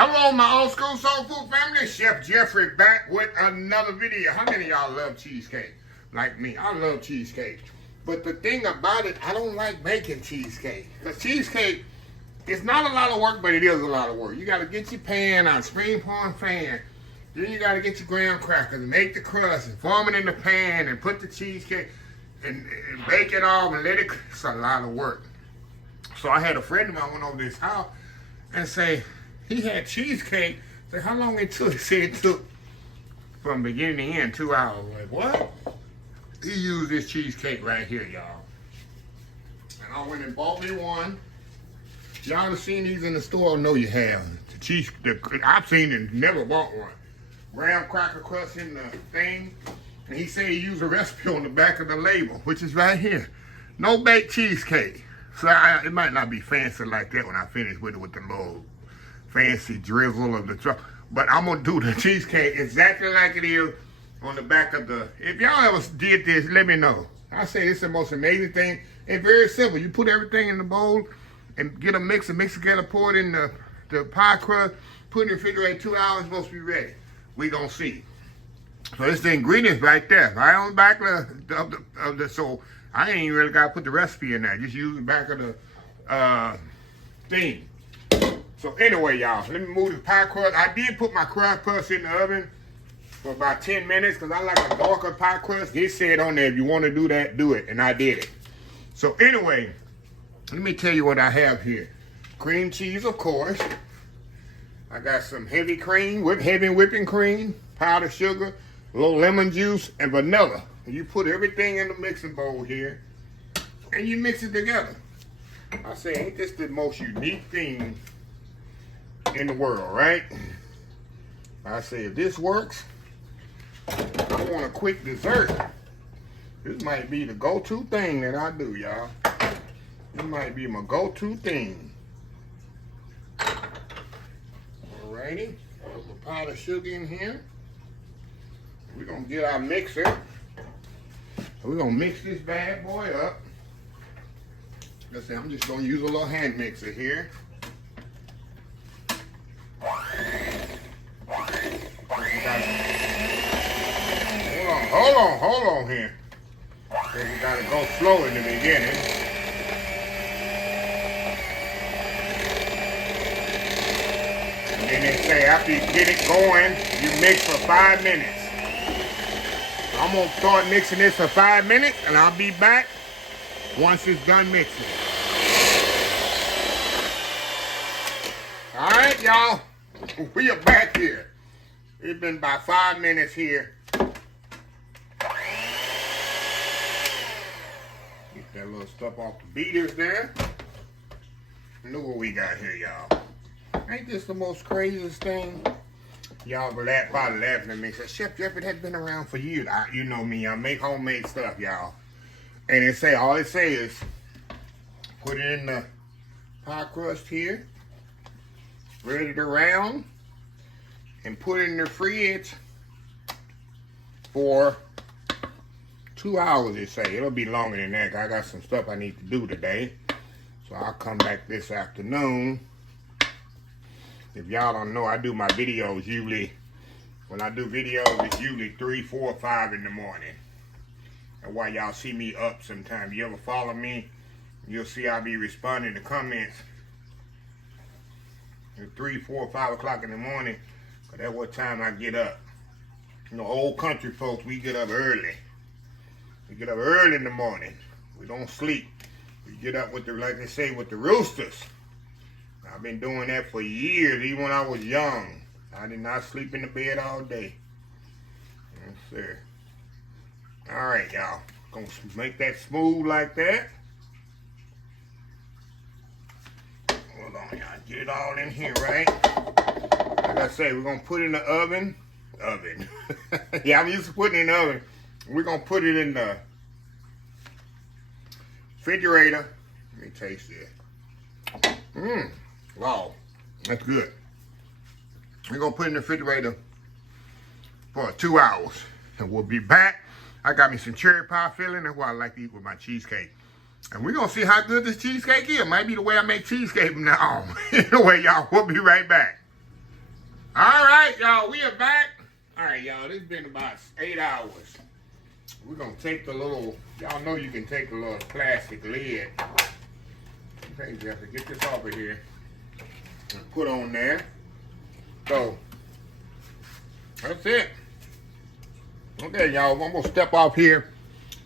Hello, my old school soul food family. Chef Jeffrey back with another video. How many of y'all love cheesecake? Like me, I love cheesecake. But the thing about it, I don't like making cheesecake. Because cheesecake, it's not a lot of work, but it is a lot of work. You got to get your pan on, spring form pan. Then you got to get your graham crackers and make the crust and form it in the pan and put the cheesecake and bake it off and let it. It's a lot of work. So I had a friend of mine went over to his house and say, he had cheesecake. Say, how long it took? He said it took from beginning to end 2 hours. Like, what? He used this cheesecake right here, y'all. And I went and bought me one. Y'all have seen these in the store? I know you have. I've seen it, never bought one. Graham cracker crust in the thing. And he said he used a recipe on the back of the label, which is right here. No bake cheesecake. So it might not be fancy like that when I finish with it with the little fancy drizzle of the truck. But I'm going to do the cheesecake exactly like it is on the back of the... If y'all ever did this, let me know. I say it's the most amazing thing. It's very simple. You put everything in the bowl and get a mix together, pour it in the pie crust, put it in the refrigerator 2 hours, it's supposed to be ready. We going to see. So it's the ingredients right there, right on the back of the so I ain't really got to put the recipe in there. Just use the back of the thing. So anyway, y'all, let me move the pie crust. I did put my pie crust in the oven for about 10 minutes because I like a darker pie crust. It said on there, if you want to do that, do it. And I did it. So anyway, let me tell you what I have here. Cream cheese, of course. I got some heavy cream, heavy whipping cream, powdered sugar, a little lemon juice, and vanilla. And you put everything in the mixing bowl here, and you mix it together. I say, ain't this the most unique thing in the world, right? I say, if this works, I want a quick dessert. This might be the go-to thing that I do, y'all. It might be my go-to thing. Alrighty, put a pot of sugar in here. We're gonna get our mixer. We're gonna mix this bad boy up. Let's see, I'm just gonna use a little hand mixer here. Hold on here. So we gotta go slow in the beginning. And then they say after you get it going, you mix for 5 minutes. I'm gonna start mixing this for 5 minutes and I'll be back once it's done mixing. All right, y'all, we are back here. It's been about 5 minutes here. Get that little stuff off the beaters there. Look what we got here, y'all. Ain't this the most craziest thing? Y'all probably laughing at me. Say, Chef Jeffrey, that's been around for years. You know me, I make homemade stuff, y'all. And all it say is, put it in the pie crust here, spread it around, and put it in the fridge for 2 hours, it say. It'll be longer than that, 'cause I got some stuff I need to do today. So I'll come back this afternoon. If y'all don't know, I do my videos usually, when I do videos, it's usually 3, 4, 5 in the morning. That's why y'all see me up sometimes. You ever follow me, you'll see I'll be responding to comments at 3, 4, 5 o'clock in the morning, because that's what time I get up. You know, old country folks, we get up early. We get up early in the morning. We don't sleep. We get up with like they say, with the roosters. I've been doing that for years, even when I was young. I did not sleep in the bed all day. Yes, sir. All right, y'all. Gonna make that smooth like that. Hold on, y'all. Get it all in here, right? Like I say, we're gonna put it in the oven. Yeah, I'm used to putting it in the oven. We're gonna put it in the refrigerator. Let me taste it. Wow, that's good. We're gonna put it in the refrigerator for 2 hours. And we'll be back. I got me some cherry pie filling. That's what I like to eat with my cheesecake. And we're going to see how good this cheesecake is. Might be the way I make cheesecake from now on. Anyway, y'all, we'll be right back. All right, y'all, we are back. All right, y'all, this has been about 8 hours. We're gonna take the little, y'all know you can take the little plastic lid. Okay, Jeff, get this off of here and put on there. So, that's it. Okay, y'all, I'm gonna step off here,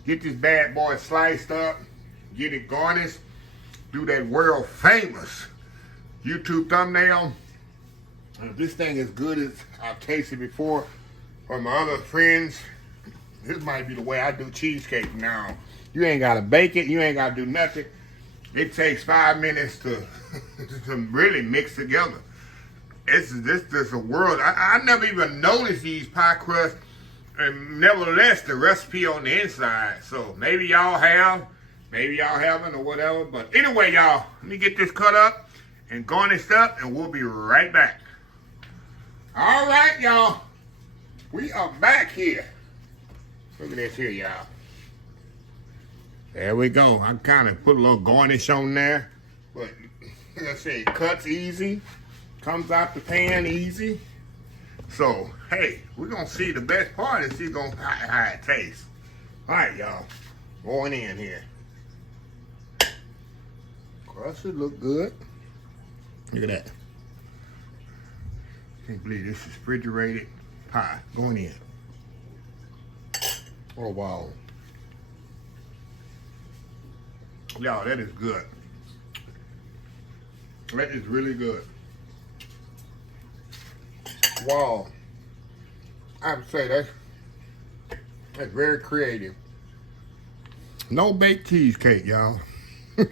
get this bad boy sliced up, get it garnished, do that world famous YouTube thumbnail. And if this thing is good as I've tasted before from my other friends, this might be the way I do cheesecake now. You ain't gotta bake it, you ain't gotta do nothing. It takes 5 minutes to really mix together. This is a world. I never even noticed these pie crusts, and nevertheless the recipe on the inside. So maybe y'all have, maybe y'all haven't or whatever. But anyway, y'all, let me get this cut up and garnished up, and we'll be right back. All right, y'all, we are back here. Look at this here, y'all. There we go. I kind of put a little garnish on there, but let's say it cuts easy, comes out the pan easy. So, hey, we're going to see the best part is how it tastes. All right, y'all, going in here. Crust should look good. Look at that. Can't believe this is refrigerated pie going in. Oh, wow. Y'all, that is good. That is really good. Wow. I would say that's very creative. No baked cheesecake, y'all. I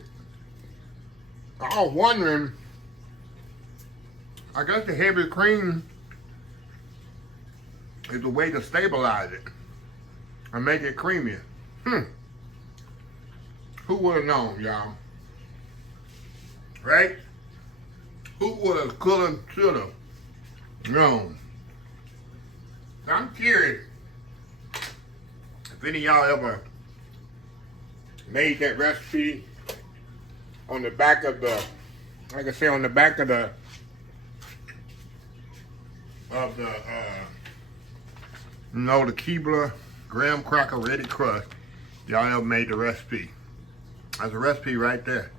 was wondering, I guess the heavy cream is the way to stabilize it and make it creamy. Who would have known, y'all? Right? Who would have, could have, should have known? I'm curious if any of y'all ever made that recipe on the back of the, like I say, on the back of the the Keebler graham cracker ready crust. Y'all ever made the recipe? That's a recipe right there.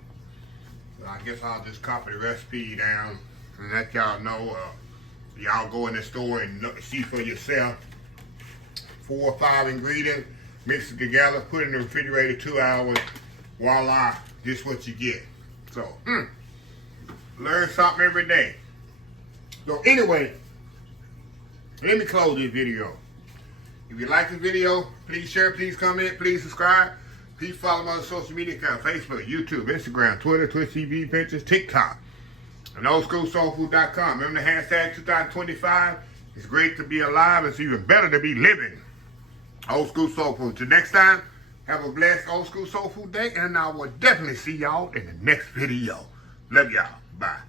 So I guess I'll just copy the recipe down and let y'all know. Y'all go in the store and see for yourself. 4 or 5 ingredients, mix it together, put it in the refrigerator 2 hours. Voila, this is what you get. So, learn something every day. So anyway, let me close this video. If you like this video, please share, please comment, please subscribe. Please follow my social media account, Facebook, YouTube, Instagram, Twitter, Twitch TV, Pinterest, TikTok, and oldschoolsoulfood.com. Remember the hashtag 2025? It's great to be alive. It's even better to be living. Old School Soul Food. Till next time, have a blessed Old School Soul Food day, and I will definitely see y'all in the next video. Love y'all. Bye.